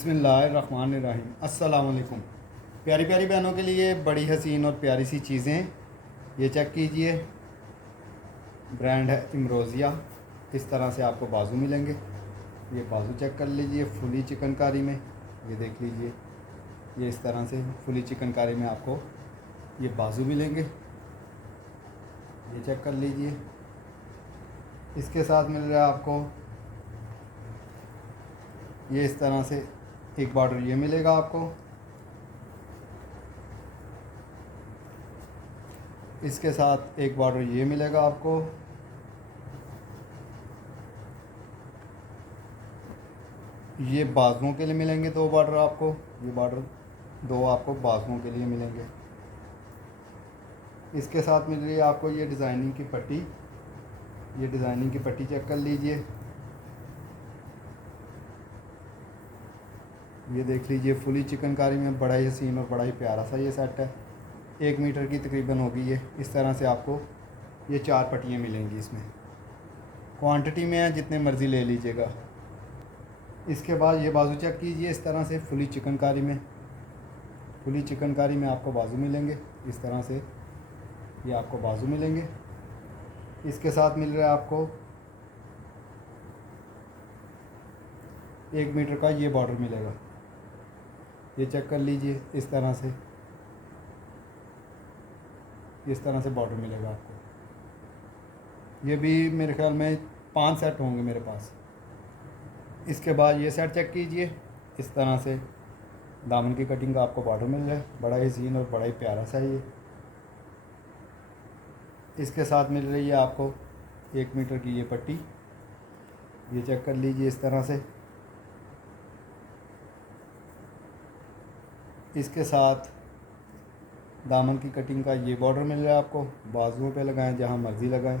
बिस्मिल्लाहिर्रहमानिर्रहीम। अस्सलाम वालेकुम। प्यारी प्यारी बहनों के लिए बड़ी हसीन और प्यारी सी चीज़ें, ये चेक कीजिए। ब्रांड है इमरोज़िया। इस तरह से आपको बाजू मिलेंगे। ये बाजू चेक कर लीजिए फुली चिकनकारी में। ये देख लीजिए, ये इस तरह से फुली चिकनकारी में आपको ये बाजू मिलेंगे। ये चेक कर लीजिए। इसके साथ मिल रहा है आपको ये इस तरह से एक बॉर्डर ये मिलेगा आपको। इसके साथ एक बॉर्डर ये मिलेगा आपको। ये बाजुओं के लिए मिलेंगे दो बॉर्डर आपको। ये बॉर्डर दो आपको बाजुओं के लिए मिलेंगे। इसके साथ मिल रही है आपको ये डिज़ाइनिंग की पट्टी। ये डिज़ाइनिंग की पट्टी चेक कर लीजिए। ये देख लीजिए फुली चिकनकारी में बड़ा ही हसीन और बड़ा ही प्यारा सा ये सेट है। 1 मीटर की तकरीबन होगी ये। इस तरह से आपको ये 4 पट्टियाँ मिलेंगी। इसमें क्वांटिटी में है, जितने मर्ज़ी ले लीजिएगा। इसके बाद ये बाजू चेक कीजिए। इस तरह से फुली चिकनकारी में आपको बाजू मिलेंगे। इस तरह से ये आपको बाजू मिलेंगे। इसके साथ मिल रहा है आपको 1 मीटर का ये बॉर्डर मिलेगा। ये चेक कर लीजिए। इस तरह से बॉर्डर मिलेगा आपको। ये भी मेरे ख्याल में 5 सेट होंगे मेरे पास। इसके बाद ये सेट चेक कीजिए। इस तरह से दामन की कटिंग का आपको बॉर्डर मिल रहा है। बड़ा ही हसीन और बड़ा ही प्यारा सा ये। इसके साथ मिल रही है आपको 1 मीटर की ये पट्टी। ये चेक कर लीजिए। इस तरह से इसके साथ दामन की कटिंग का ये बॉर्डर मिल रहा है आपको। बाजुओं पे लगाएं, जहाँ मर्ज़ी लगाएं।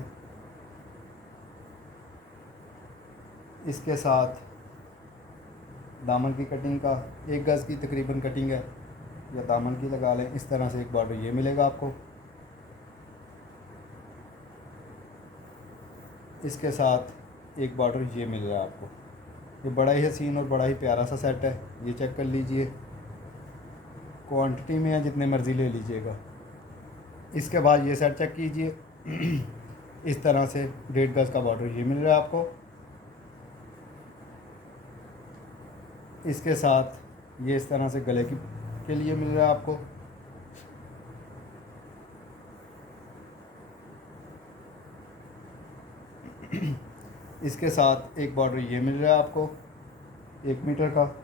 इसके साथ दामन की कटिंग का 1 गज़ की तकरीबन कटिंग है, या दामन की लगा लें। इस तरह से एक बॉर्डर ये मिलेगा आपको। इसके साथ एक बॉर्डर ये मिल रहा है आपको। ये बड़ा ही हसीन और बड़ा ही प्यारा सा सेट है। ये चेक कर लीजिए। क्वांटिटी में है, जितने मर्ज़ी ले लीजिएगा। इसके बाद ये सेट चेक कीजिए। इस तरह से 1.5 गज़ का बॉर्डर ये मिल रहा है आपको। इसके साथ ये इस तरह से गले के लिए मिल रहा है आपको। इसके साथ एक बॉर्डर ये मिल रहा है आपको 1 मीटर का।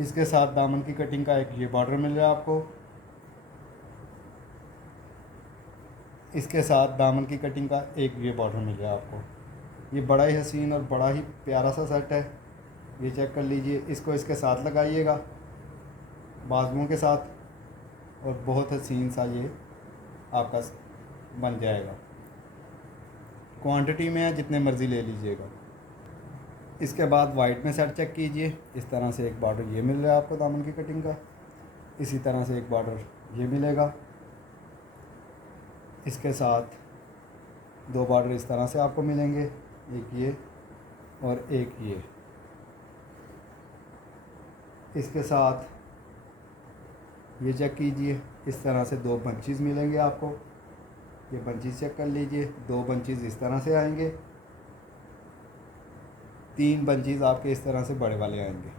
इसके साथ दामन की कटिंग का एक ये बॉर्डर मिल रहा है आपको। इसके साथ दामन की कटिंग का एक ये बॉर्डर मिल रहा है आपको। ये बड़ा ही हसीन और बड़ा ही प्यारा सा सेट है। ये चेक कर लीजिए। इसको इसके साथ लगाइएगा, बाजुओं के साथ, और बहुत हसीन सा ये आपका बन जाएगा। क्वांटिटी में है, जितने मर्ज़ी ले लीजिएगा। इसके बाद वाइट में सेट चेक कीजिए। इस तरह से एक बॉर्डर ये मिल रहा है आपको दामन की कटिंग का। इसी तरह से एक बॉर्डर ये मिलेगा। इसके साथ 2 बॉर्डर इस तरह से आपको मिलेंगे, एक ये और एक ये। इसके साथ ये चेक कीजिए। इस तरह से 2 बंचेस मिलेंगे आपको। ये बंचेस चेक कर लीजिए। 2 बंचेस इस तरह से आएंगे, 3 बंचेस आपके इस तरह से बड़े वाले आएंगे।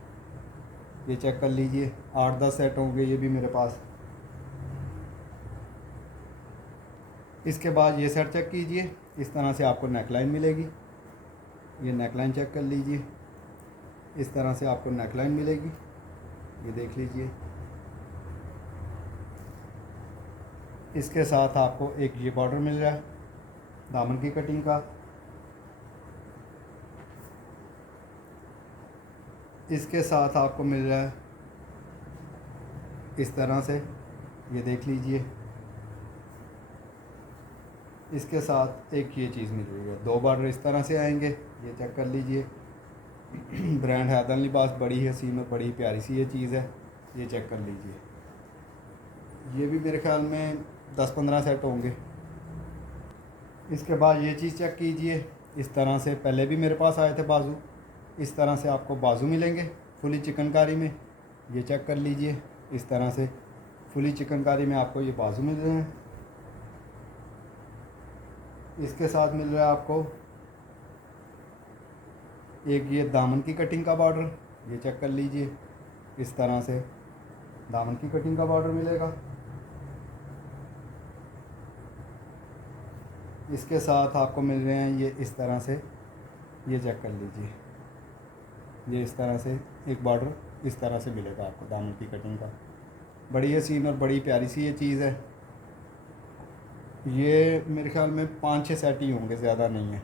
ये चेक कर लीजिए। 8-10 सेट होंगे ये भी मेरे पास। इसके बाद ये सेट चेक कीजिए। इस तरह से आपको नेकलाइन मिलेगी। ये नेकलाइन चेक कर लीजिए। इस तरह से आपको नेकलाइन मिलेगी। ये देख लीजिए। इसके साथ आपको एक ये बॉर्डर मिल रहा है दामन की कटिंग का। इसके साथ आपको मिल रहा है इस तरह से। ये देख लीजिए। इसके साथ एक ये चीज़ मिल रही है। 2 बॉर्डर इस तरह से आएंगे। ये चेक कर लीजिए। ब्रांड हैदन लिबास। बड़ी ही हसीन और बड़ी ही प्यारी सी ये चीज़ है। ये चेक कर लीजिए। ये भी मेरे ख्याल में 10-15 सेट होंगे। इसके बाद ये चीज़ चेक कीजिए। इस तरह से पहले भी मेरे पास आए थे बाजू। इस तरह से आपको बाजू मिलेंगे फुली चिकनकारी में। ये चेक कर लीजिए, इस तरह से फुली चिकनकारी में आपको ये बाजू मिल रहे हैं। इसके साथ मिल रहा है आपको एक ये दामन की कटिंग का बॉर्डर, ये चेक कर लीजिए, इस तरह से दामन की कटिंग का बॉर्डर मिलेगा। इसके साथ आपको मिल रहे हैं ये इस तरह से, ये चेक कर लीजिए, ये इस तरह से एक बॉर्डर इस तरह से मिलेगा आपको दामन की कटिंग का। बड़ी हसीन और बड़ी प्यारी सी ये चीज़ है। ये मेरे ख्याल में 5-6 सेट ही होंगे, ज़्यादा नहीं है।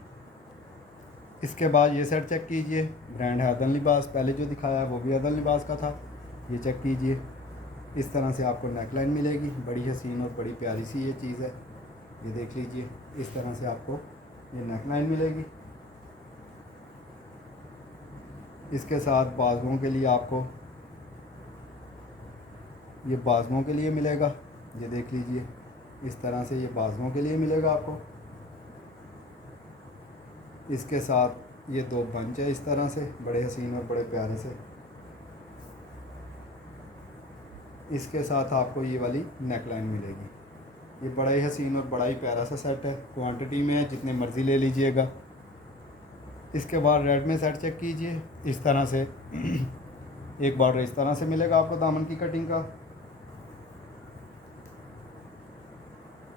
इसके बाद ये सेट चेक कीजिए, ब्रांड है अदन लिबास। पहले जो दिखाया है वो भी अदन लिबास का था। ये चेक कीजिए, इस तरह से आपको नेकलाइन मिलेगी। बड़ी हसीन और बड़ी प्यारी सी ये चीज़ है। ये देख लीजिए, इस तरह से आपको ये नेकलाइन मिलेगी। इसके साथ बाजुओं के लिए आपको ये बाजुओं के लिए मिलेगा। ये देख लीजिए, इस तरह से ये बाजुओं के लिए मिलेगा आपको। इसके साथ ये 2 बंच है इस तरह से, बड़े हसीन और बड़े प्यारे से। इसके साथ आपको ये वाली नेकलाइन मिलेगी। ये बड़ा ही हसीन और बड़ा ही प्यारा सा सेट है। क्वांटिटी में है, जितने मर्ज़ी ले लीजिएगा। इसके बाद रेड में सेट चेक कीजिए, इस तरह से एक बॉर्डर इस तरह से मिलेगा आपको दामन की कटिंग का।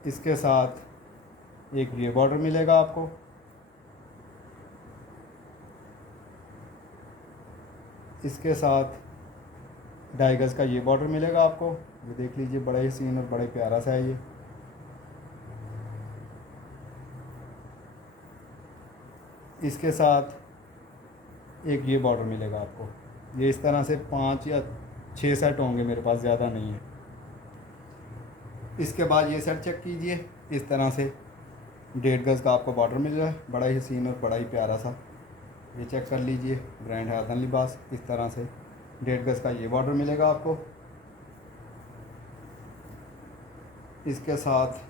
इसके साथ एक ये बॉर्डर मिलेगा आपको। इसके साथ 2.5 गज़ का ये बॉर्डर मिलेगा आपको। ये देख लीजिए, बड़ा ही सीन और बड़े प्यारा सा है ये। इसके साथ एक ये बॉर्डर मिलेगा आपको। ये इस तरह से 5 या 6 सेट होंगे मेरे पास, ज़्यादा नहीं है। इसके बाद ये सेट चेक कीजिए, इस तरह से 1.5 गज़ का आपको बॉर्डर मिल रहा है, बड़ा ही हसीन और बड़ा ही प्यारा सा। ये चेक कर लीजिए, ब्रांड है अदन लिबास। इस तरह से 1.5 गज़ का ये बॉर्डर मिलेगा आपको। इसके साथ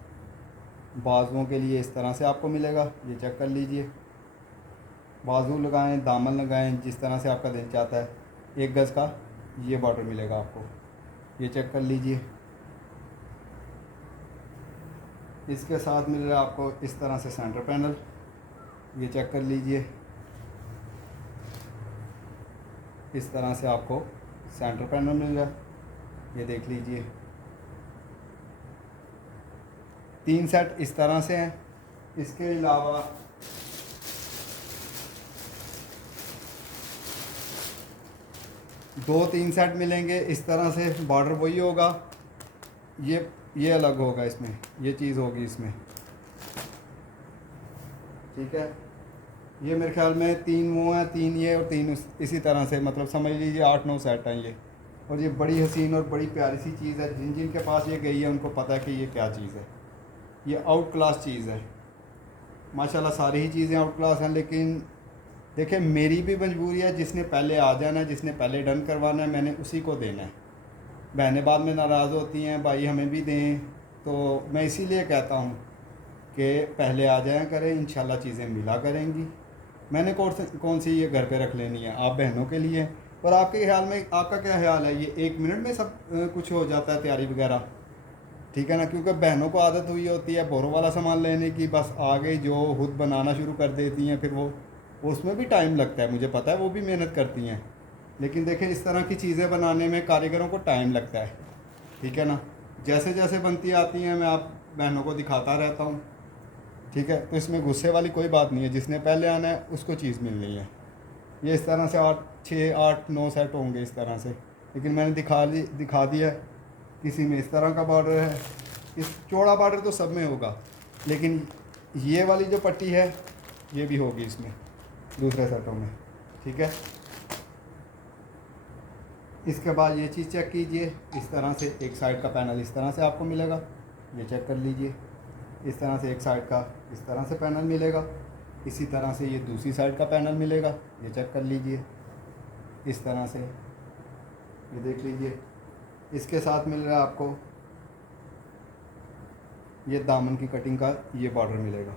बाजुओं के लिए इस तरह से आपको मिलेगा। ये चेक कर लीजिए, बाजू लगाएं, दामन लगाएं, जिस तरह से आपका दिल चाहता है। 1 गज़ का ये बॉर्डर मिलेगा आपको। ये चेक कर लीजिए। इसके साथ मिल रहा है आपको इस तरह से सेंटर पैनल। ये चेक कर लीजिए, इस तरह से आपको सेंटर पैनल मिल रहा है। ये देख लीजिए, 3 सेट इस तरह से हैं। इसके अलावा दो 3 सेट मिलेंगे इस तरह से। बॉर्डर वही होगा, ये अलग होगा, इसमें ये चीज़ होगी इसमें, ठीक है। ये मेरे ख्याल में 3 वो हैं, 3 ये और 3 इसी तरह से, मतलब समझ लीजिए 8-9 सेट हैं ये। और ये बड़ी हसीन और बड़ी प्यारी सी चीज़ है। जिन जिन के पास ये गई है उनको पता है कि ये क्या चीज़ है। ये आउट क्लास चीज़ है माशाल्लाह। सारी ही चीज़ें आउट क्लास हैं, लेकिन देखिए मेरी भी मजबूरी है। जिसने पहले आ जाना है, जिसने पहले डन करवाना है, मैंने उसी को देना है। बहनें बाद में नाराज़ होती हैं, भाई हमें भी दें। तो मैं इसीलिए कहता हूँ कि पहले आ जाया करें, इंशाल्लाह चीज़ें मिला करेंगी। मैंने कौन सी ये घर पे रख लेनी है, आप बहनों के लिए। और आपके ख्याल में, आपका क्या ख्याल है, ये 1 मिनट में सब कुछ हो जाता है तैयारी वगैरह, ठीक है ना। क्योंकि बहनों को आदत हुई होती है बोरों वाला सामान लेने की, बस आ गई जो खुद बनाना शुरू कर देती हैं। फिर वो उसमें भी टाइम लगता है, मुझे पता है, वो भी मेहनत करती हैं। लेकिन देखें, इस तरह की चीज़ें बनाने में कारीगरों को टाइम लगता है, ठीक है ना। जैसे जैसे बनती आती हैं मैं आप बहनों को दिखाता रहता हूँ, ठीक है। तो इसमें गुस्से वाली कोई बात नहीं है, जिसने पहले आना है उसको चीज़ मिलनी है। ये इस तरह से 6-8-9 सेट होंगे इस तरह से, लेकिन मैंने दिखा दिया। किसी में इस तरह का बॉर्डर है, इस चौड़ा बॉर्डर तो सब में होगा, लेकिन ये वाली जो पट्टी है ये भी होगी इसमें दूसरे सेटों में, ठीक है। इसके बाद ये चीज़ चेक कीजिए, इस तरह से एक साइड का पैनल इस तरह से आपको मिलेगा। ये चेक कर लीजिए, इस तरह से एक साइड का इस तरह से पैनल मिलेगा। इसी तरह से ये दूसरी साइड का पैनल मिलेगा। ये चेक कर लीजिए, इस तरह से, ये देख लीजिए। इसके साथ मिल रहा है आपको ये दामन की कटिंग का ये बॉर्डर मिलेगा।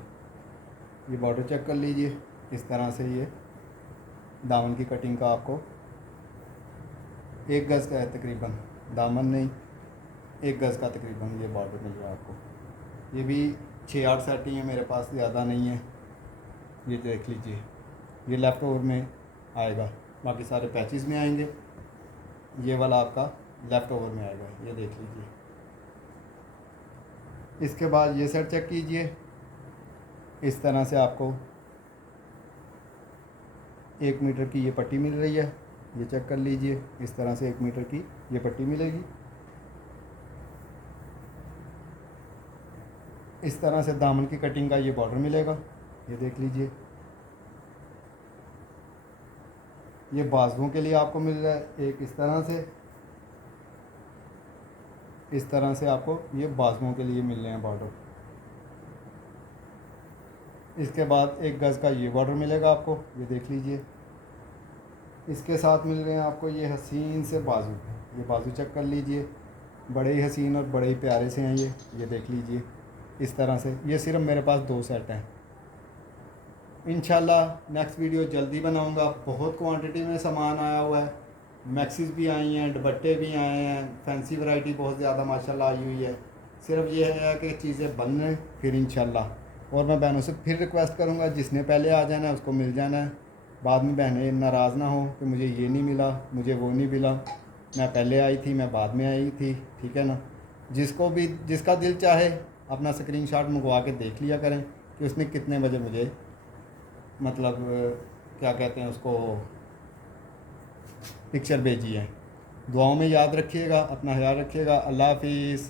ये बॉर्डर चेक कर लीजिए, इस तरह से ये दामन की कटिंग का आपको 1 गज़ का है तकरीबन, दामन नहीं 1 गज़ का तकरीबन ये बॉर्डर मिल रहा है आपको। ये भी 6-8 सेट ही है मेरे पास, ज़्यादा नहीं है। ये देख लीजिए, ये लेफ़्ट ओवर में आएगा, बाकी सारे पैचेस में आएंगे। ये वाला आपका लेफ़्ट ओवर में आएगा, ये देख लीजिए। इसके बाद ये सेट चेक कीजिए, इस तरह से आपको 1 मीटर की ये पट्टी मिल रही है, ये चेक कर लीजिए। इस तरह से 1 मीटर की ये पट्टी मिलेगी। इस तरह से दामन की कटिंग का ये बॉर्डर मिलेगा, ये देख लीजिए। ये बाजुओं के लिए आपको मिल रहा है, एक इस तरह से आपको ये बाजुओं के लिए मिल रहे हैं बॉर्डर। इसके बाद 1 गज़ का ये बॉर्डर मिलेगा आपको, ये देख लीजिए। इसके साथ मिल रहे हैं आपको ये हसीन से बाजू, ये बाजू चेक कर लीजिए, बड़े ही हसीन और बड़े ही प्यारे से हैं ये देख लीजिए। इस तरह से ये सिर्फ मेरे पास 2 सेट हैं। इंशाल्लाह नेक्स्ट वीडियो जल्दी बनाऊंगा। बहुत क्वांटिटी में सामान आया हुआ है, मैक्सीज भी आई हैं, दुपट्टे भी आए हैं, फैंसी वैरायटी बहुत ज़्यादा माशाल्लाह आई हुई है। सिर्फ ये है कि चीज़ें बन रही फिर इंशाल्लाह। और मैं बहनों से फिर रिक्वेस्ट करूँगा, जिसने पहले आ जाना है उसको मिल जाना है। बाद में बहनें नाराज़ ना हो कि मुझे ये नहीं मिला, मुझे वो नहीं मिला, मैं पहले आई थी, मैं बाद में आई थी, ठीक है ना। जिसको भी जिसका दिल चाहे अपना स्क्रीनशॉट मंगवा के देख लिया करें कि उसने कितने बजे मुझे मतलब क्या कहते हैं उसको पिक्चर भेजी है। दुआओं में याद रखिएगा, अपना ख्याल रखिएगा। अल्लाह हाफिज़।